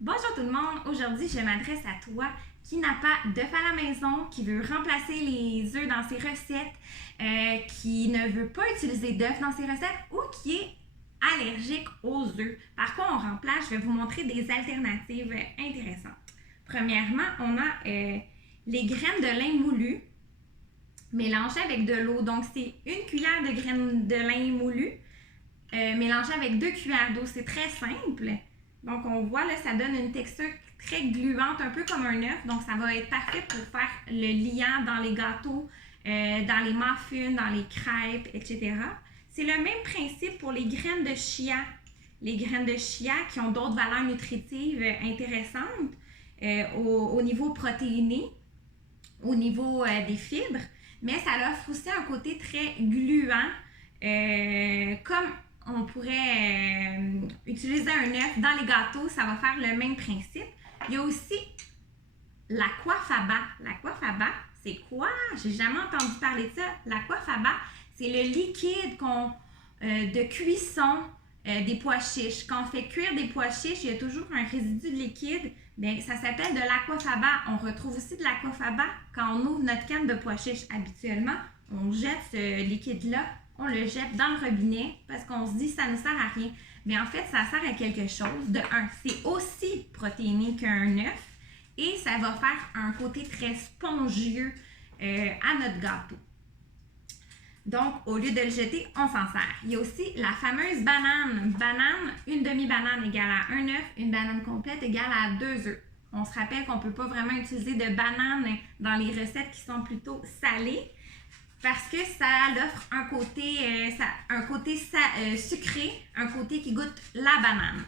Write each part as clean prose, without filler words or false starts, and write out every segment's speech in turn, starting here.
Bonjour tout le monde, aujourd'hui je m'adresse à toi qui n'a pas d'œufs à la maison, qui veut remplacer les œufs dans ses recettes, qui ne veut pas utiliser d'œufs dans ses recettes ou qui est allergique aux œufs. Par quoi on remplace? Je vais vous montrer des alternatives intéressantes. Premièrement, on a les graines de lin moulu mélangées avec de l'eau. Donc c'est une cuillère de graines de lin moulu mélangée avec 2 cuillères d'eau. C'est très simple. Donc, on voit là, ça donne une texture très gluante, un peu comme un œuf. Donc, ça va être parfait pour faire le liant dans les gâteaux, dans les muffins, dans les crêpes, etc. C'est le même principe pour les graines de chia. Les graines de chia qui ont d'autres valeurs nutritives intéressantes au niveau protéiné, au niveau des fibres. Mais ça offre aussi un côté très gluant, comme on pourrait utiliser un œuf dans les gâteaux, ça va faire le même principe. Il y a aussi l'aquafaba. L'aquafaba, c'est quoi? J'ai jamais entendu parler de ça. L'aquafaba, c'est le liquide de cuisson des pois chiches. Quand on fait cuire des pois chiches, il y a toujours un résidu de liquide. Bien, ça s'appelle de l'aquafaba. On retrouve aussi de l'aquafaba quand on ouvre notre canne de pois chiches. Habituellement, on jette ce liquide-là, on le jette dans le robinet parce qu'on se dit que ça ne sert à rien. Mais en fait, ça sert à quelque chose. De un, c'est aussi protéiné qu'un œuf et ça va faire un côté très spongieux à notre gâteau. Donc, au lieu de le jeter, on s'en sert. Il y a aussi la fameuse banane. Banane, une demi-banane égale à un œuf, une banane complète égale à 2 œufs. On se rappelle qu'on ne peut pas vraiment utiliser de banane dans les recettes qui sont plutôt salées parce que ça offre un côté sucré, un côté qui goûte la banane.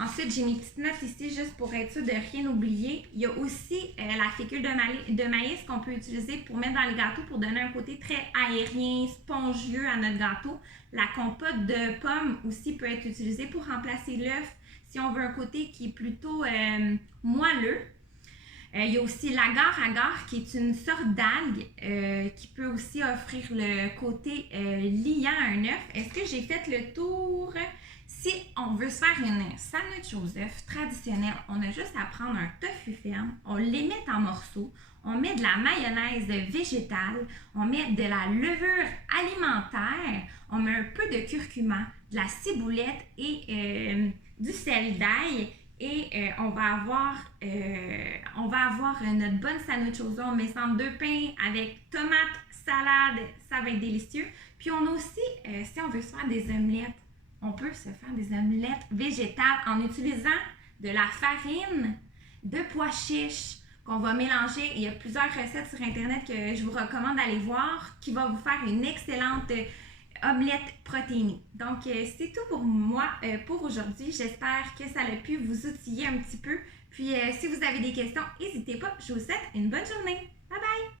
Ensuite, j'ai mes petites notes ici juste pour être sûr de rien oublier. Il y a aussi la fécule de maïs qu'on peut utiliser pour mettre dans les gâteaux pour donner un côté très aérien, spongieux à notre gâteau. La compote de pommes aussi peut être utilisée pour remplacer l'œuf si on veut un côté qui est plutôt moelleux. Il y a aussi l'agar-agar qui est une sorte d'algue qui peut aussi offrir le côté liant à un œuf. Est-ce que j'ai fait le tour? Si on veut se faire une sandwich aux œufs traditionnelle, on a juste à prendre un tofu ferme, on l'émette en morceaux, on met de la mayonnaise végétale, on met de la levure alimentaire, on met un peu de curcuma, de la ciboulette et du sel d'ail. Et on va avoir notre bonne sandwich aux œufs. On met ça en 2 pains avec tomates, salade, ça va être délicieux. Puis on a aussi, si on veut se faire des omelettes, on peut se faire des omelettes végétales en utilisant de la farine de pois chiches qu'on va mélanger. Il y a plusieurs recettes sur Internet que je vous recommande d'aller voir qui va vous faire une excellente omelette protéinée. Donc, c'est tout pour moi pour aujourd'hui. J'espère que ça a pu vous outiller un petit peu. Puis, si vous avez des questions, n'hésitez pas. Je vous souhaite une bonne journée. Bye bye!